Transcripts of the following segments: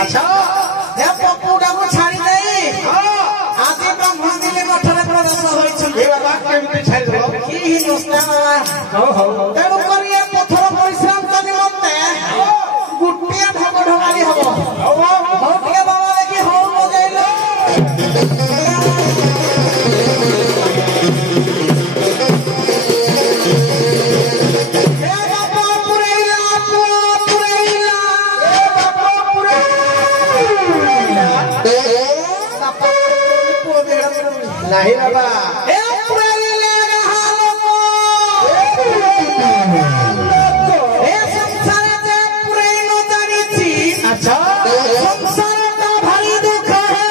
अच्छा ए पप्पूटा को छाड़ी दे आज ब्राह्मण दिले मठरे प्रवेश होइछन ए बाबा केमिति छाड़ी दो की ही दोस्ता हो तेणु करिए पथर परिश्रम करी मते गुटिया भाग ढमाली हबो हो टिया बाबा देखि हो बजाइलो नहीं बाबा ए पुरानी ले रहा लोगो ए संसार जे पुरानो जानी छी अच्छा संसार का भारी दुख है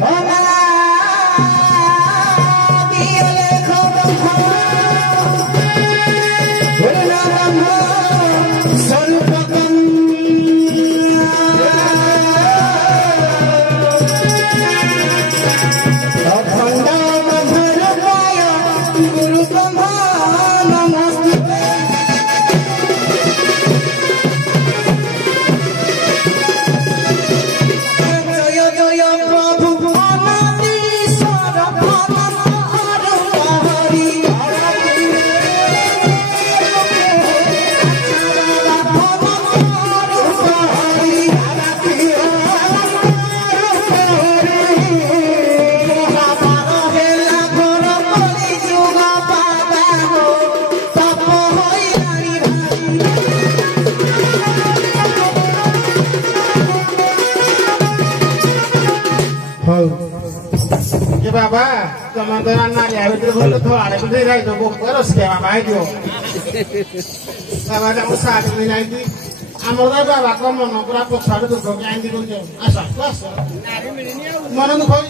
बाबा दिए लेखो बाबा तमंदरा ना ले भीतर बोल तो आड़े भीतर जाई तो को करस के बाबा आई दियो बाबा ना उसाद में जाई दी हमर बाबा को मन पूरा पछाड़ तो गई आई दी को आशा बस मन को खोई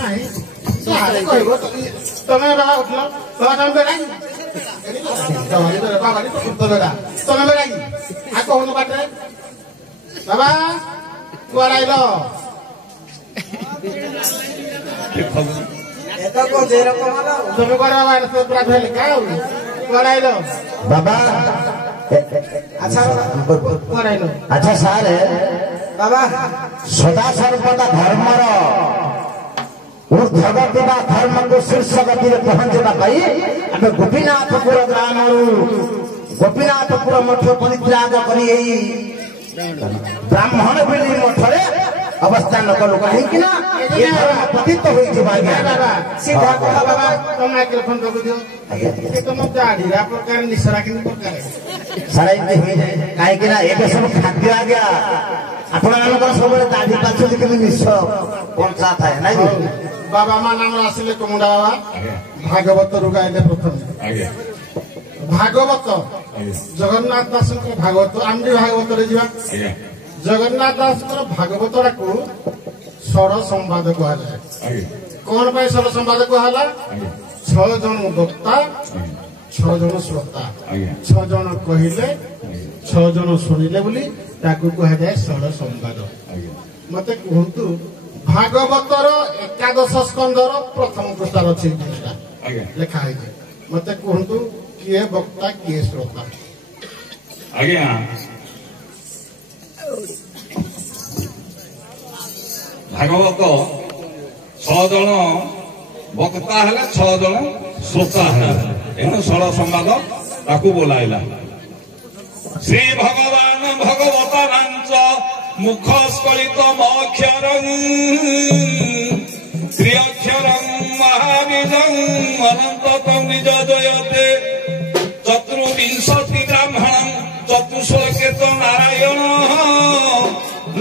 नहीं सारे कहबो तमे बाबा उठलो बाबा तमे बेराई बाबा नी तो बेरा तमे बेराई आ कोन बाटे बाबा कुआराइलो एता को जे रकम आलो तमे करवा तो पूरा भेल का कराइलो बाबा अच्छा कराइलो अच्छा सार बाबा सदा सर्वदा धर्मर ऊर्ध्वगति बा धर्म को शीर्ष गति रे पहुंचबा पाई आमे गोपीनाथपुर ग्राम गोपीनाथपुर मठ परित्याग करी एई ब्राह्मण बेली मठरे अवस्थान कलु कहीं कि ना ये पतित होई जबा गया सीधा कहा बाबा तो माइक्रोफोन को दियो ये तो मत आडी रा प्रकार निसरा किन प्रकार सारा इते होई जाय काहे कि ना एबे सब खाद्य आ गया आपण मानकर सब दाढ़ी पाछ देखि निस पंचा थाए नै बाबा मा नाम आसिले कुमुडा बाबा भागवत रुगाइले प्रथम आगे भागवत जगन्नाथ दास को भागवत आमडी भागवत रे जीवा जगन्नाथ दास को भागवत को सर संवाद कहा जाए कौन पाई सर संवाद कहाला 6 जन वक्ता 6 जन श्रोता 6 जन कहिले 6 जन सुनिले बोली ताकू कहा जाए सर संवाद मते कहंतु भागवतर एकादश स्कंदर प्रथम पृष्ठार अछि लिखा है मते कहंतु किए वक्ता किए श्रोता आज्ञा भागवत 6 जन वक्ता है 6 जन श्रोता है एनु सर संवाद ताकू बोलाइला श्री भगवान भगवतानांच मुखस्कलित अक्षरं त्र्यक्षरं महाबीजं अनंततं निज जयते चतुर्विंशति ब्राह्मणं चतुश्लोके तो नारायण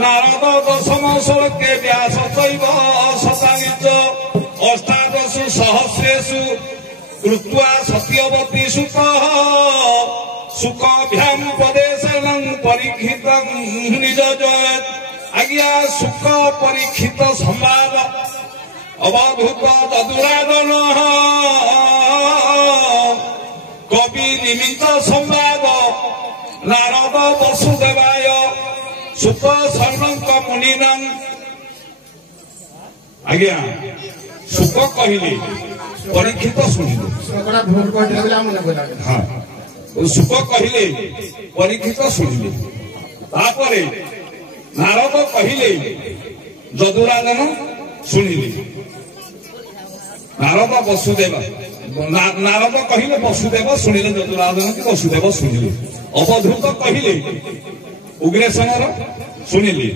नारद दशम श्लोके व्यास चैव शतानि च अष्टादश सहस्रेषु कृत्वा सत्यवती सुतः सुखाभ्याम पदेशनं परीक्षितं निज जयत् आज्ञा सुख परीक्षित संवाद अवधूत ददुरादन कवि निमित्त संवाद नारद वसुदेवाय सुख सर्वंक मुनिनं आज्ञा सुख कहले ପରୀକ୍ଷିତ ଶୁଣିଲେ ଶ୍ଲୋକଟା ଭୁଲ କହିଥିଲେ ବୋଲି ମନେ ପଡ଼ିଲା। ହଁ ଶୁକ କହିଲେ ପରୀକ୍ଷିତ ଶୁଣିଲେ ତାପରେ ନାରଦ କହିଲେ ଯଦୁରାଜନ ଶୁଣିଲେ ନାରଦ ବସୁଦେବ ନାରଦ କହିଲେ ବସୁଦେବ ଶୁଣିଲେ ଯଦୁରାଜନ କି ବସୁଦେବ ଶୁଣିଲେ ଅବଧୂତ କହିଲେ ଉଗ୍ରେସନର ଶୁଣିଲେ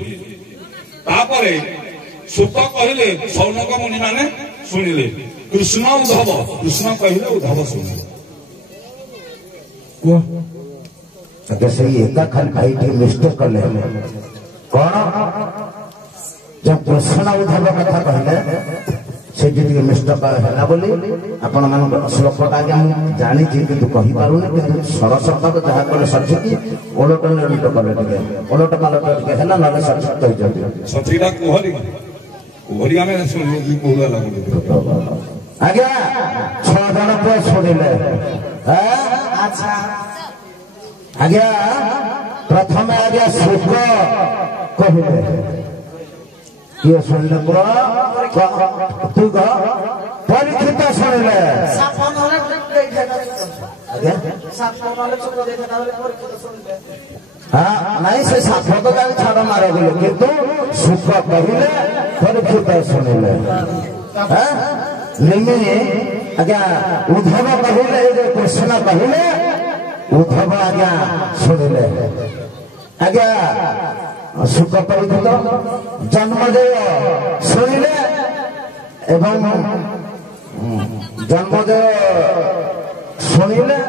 ତାପରେ ସୁତ କହିଲେ ସୌନକ ମୁନି ମାନେ ଶୁଣିଲେ କୃଷ୍ଣ ଉଦ୍ଧବ କୃଷ୍ଣ କହିଲେ ଉଦ୍ଧବ ଶୁଣିଲେ से एका खाली भाई टी मिस्टेक कले कौन जब कृष्ण उद्धव कथा कहले से जी मिस्टेक है बोली आपण मान श्लोकटा आगे जानी किंतु कहि पारुनी किंतु सरसत जहाँ कले सचिक ओलट निलट कले ओलट मालट है ना ना सचित हो जाती सचिता कुहरी कुहरी आमे सुनि कोला लागो आज्ञा 6 जन पुआ छोड़िले अच्छा आज्ञा प्रथम आज्ञा सुख कहले किए सुनले पुआ तू कह परीक्षित सुनले हाँ नहीं से साफ तो छाड़ मार गले किंतु सुख कहले परीक्षित सुनिले निमी आज्ञा उद्धव कहले कृष्ण कहले उद्धव आज्ञा शुणिले आज्ञा सुख परीक्षित जन्मदेव शुणिले एवं जन्मदेव शुणिले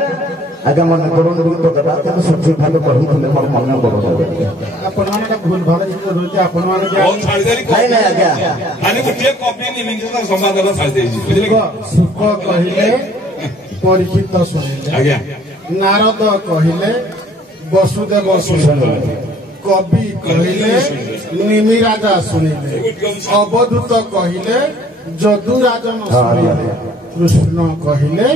आज्ञा मन करूँ तो देवा तेज सठिक भाव कही मोर मन करूँ भूल भाव नहीं आज्ञा सुख कहले परीक्षित शुणिले आज्ञा नारद कहले वसुदेव शुणिले कवि कहले निमिराजा शुणिले अवधूत कहले जदुराजन शुणिले कृष्ण कहले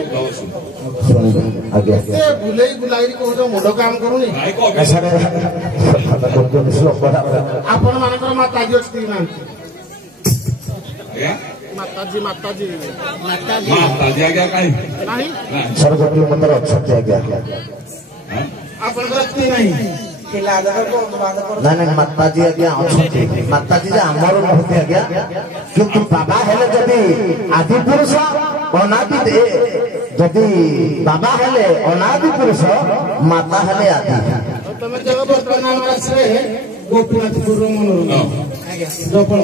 बुलाई बुलाई कौन मुंड काम करूनी आपण मानकर माताजी अच्छी ना माताजी माताजी माताजी माताजी आज्ञा कहीं नहीं सरगति मंदिर अच्छा आज्ञा आपण अच्छी नहीं ना ना माताजी आज्ञा अच्छी माताजी जे आमर बहुत आज्ञा किंतु बाबा हेले जदि आदि पुरुष अनादि जदि बाबा हेले अनादि पुरुष माता हेले आदि तमे जब वर्तमान आश्रय गोपीनाथ गुरु मनोरंजन आज्ञा जपल